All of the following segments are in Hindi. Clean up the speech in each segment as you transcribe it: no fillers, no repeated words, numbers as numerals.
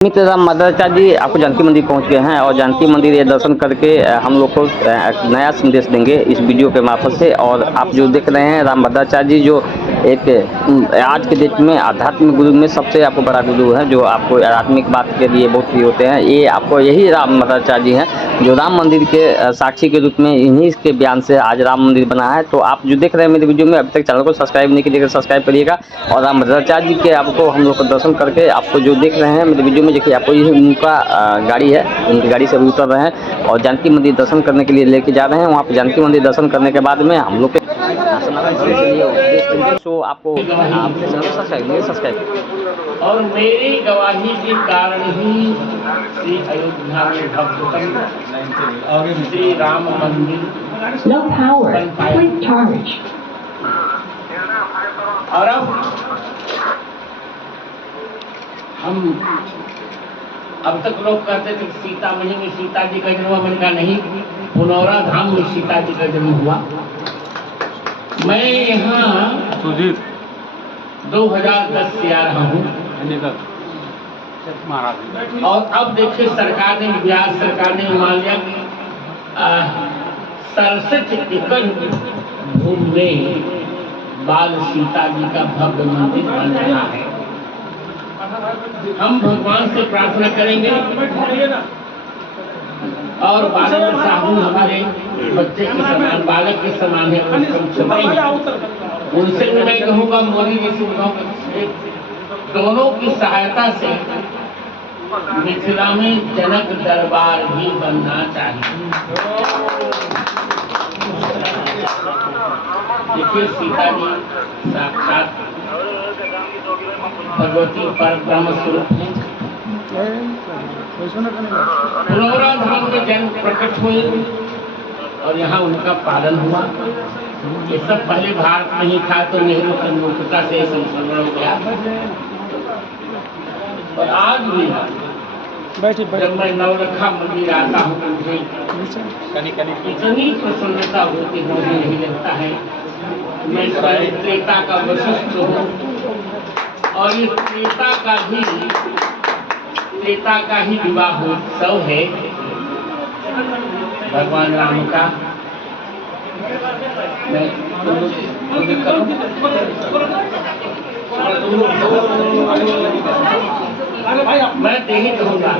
मित्र राम मदराचार्य जी आपको जानकी मंदिर पहुंच गए हैं और जानकी मंदिर ये दर्शन करके हम लोग को एक नया संदेश देंगे इस वीडियो के मार्फत से। और आप जो देख रहे हैं राम भद्राचार्य जी जो एक आज के डेट में आध्यात्मिक गुरु में सबसे आपको बड़ा गुरु है, जो आपको आध्यात्मिक बात के लिए बहुत प्रिय होते हैं। ये आपको यही राम भद्राचार्य जी हैं जो राम मंदिर के साक्षी के रूप में इन्हीं के बयान से आज राम मंदिर बना है। तो आप जो देख रहे हैं मेरे वीडियो में, अभी तक चैनल को सब्सक्राइब नहीं कीजिएगा, सब्सक्राइब करिएगा। और राम भद्राचार्य जी के आपको हम लोग को दर्शन करके आपको जो देख रहे हैं मेरे वीडियो में, देखिए आपको ये उनका गाड़ी है, उनकी गाड़ी से अभी उतर रहे हैं और जानकी मंदिर दर्शन करने के लिए लेके जा रहे हैं। वहाँ पे जानकी मंदिर दर्शन करने के बाद में हम लोग सो आपको सब्सक्राइब और मेरी गवाही के कारण ही श्री अयोध्या में भक्ततम श्री राम मंदिर बन पाया। और अब तक लोग कहते थे सीतामढ़ी में सीता जी का जन्म, मैंने कहा नहीं, पुनौरा धाम में सीता जी का जन्म हुआ। मैं यहाँ 2010 से आ रहा हूँ और अब देखिए सरकार ने, बिहार सरकार ने मान लिया कि 67 एकड़ भूमि में बाल सीता जी का भव्य मंदिर बन रहा है। हम भगवान से प्रार्थना करेंगे और बालक साहू हमारे बच्चे के समान, बालक के समान है, उनसे भी मैं कहूँगा मोदी जी से दोनों की सहायता से मिथिला में जनक दरबार भी बनना चाहिए। देखिए सीता जी साक्षात भगवती पर ब्रह्म स्वरूप है। पुनौरा धाम में जन्म प्रकट हुए और यहाँ उनका पालन हुआ। ये सब पहले भारत में ही था, तो नेहरू की मूर्खता से संक्रमण हो गया। और आज भी जब मैं नवलखा मंदिर आता हूँ मुझे इतनी प्रसन्नता होती, मुझे नहीं लगता है मैं त्रेता का वशिष्ठ हूँ और इस त्रेता का ही विवाह उत्सव है भगवान राम का। मैं यही कहूँगा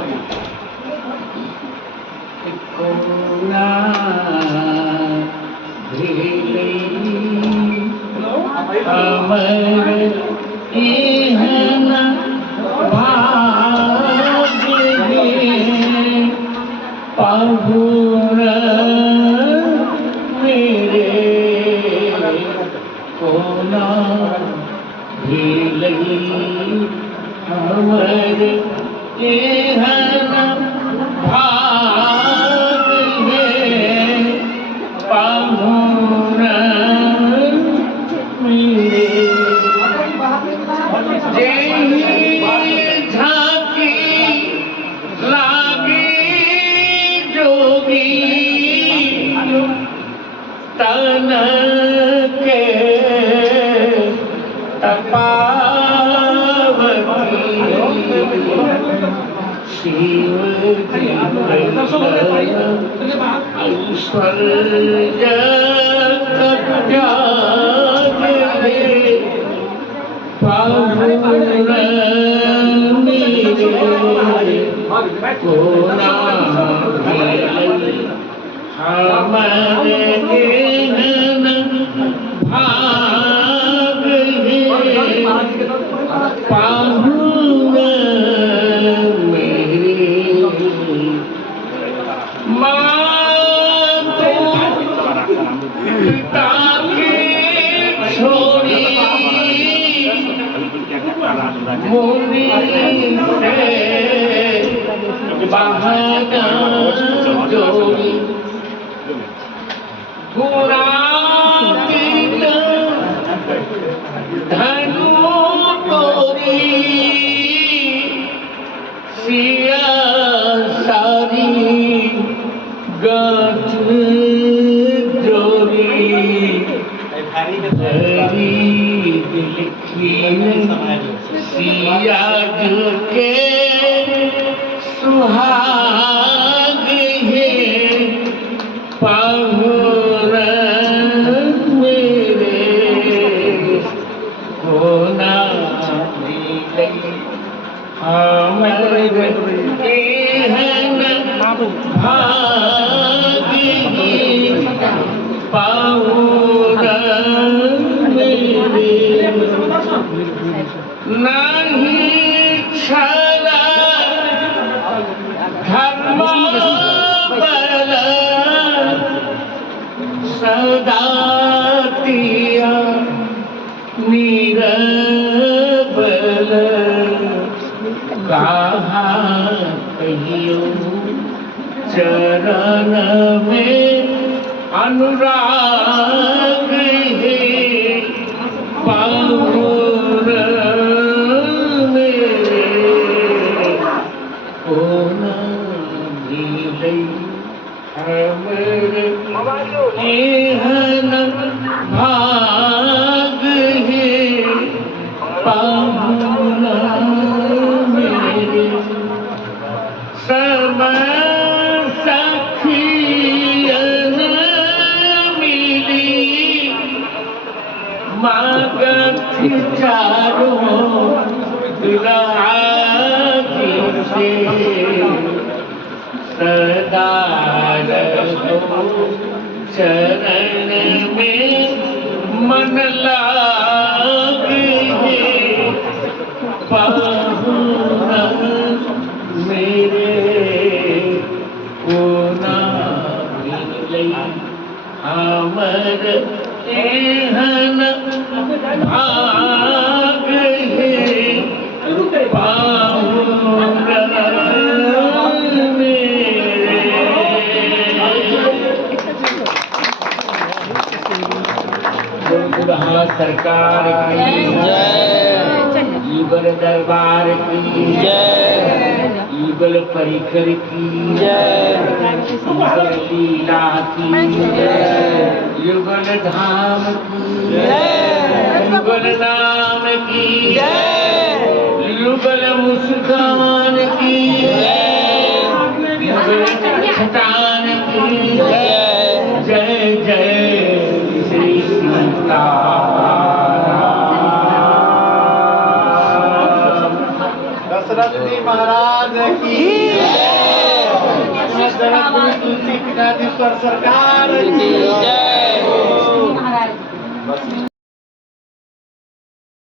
सिया के सुहाग है पाहुर मेरे होना मिले अमर भाग पाहुर मेरे नहीं छला धर्म बल सदा दिया निरबल कहा कहियो चरण में अनुराग है पाहुर मेरे होना मिले हमरे एहन भाग है पाहुर मेरे समय सखियन मिली मागथि चारों दुलारी से सदा रहो चरण में मन लाग है पाहुर मेरे कोना मिले अमर एहन भाग है पाहुर मेरे। दुल्हा सरकार की ईबल दरबार की ईबल परिकर की ईबल लीला की युगल धाम की युगल नाम की युगल मुस्कान की युगल छटान की जय जय श्री सीताराम। दशरथ जी महाराज की जनकपुरी तुलसी पिताजीश्वर सरकार की जय।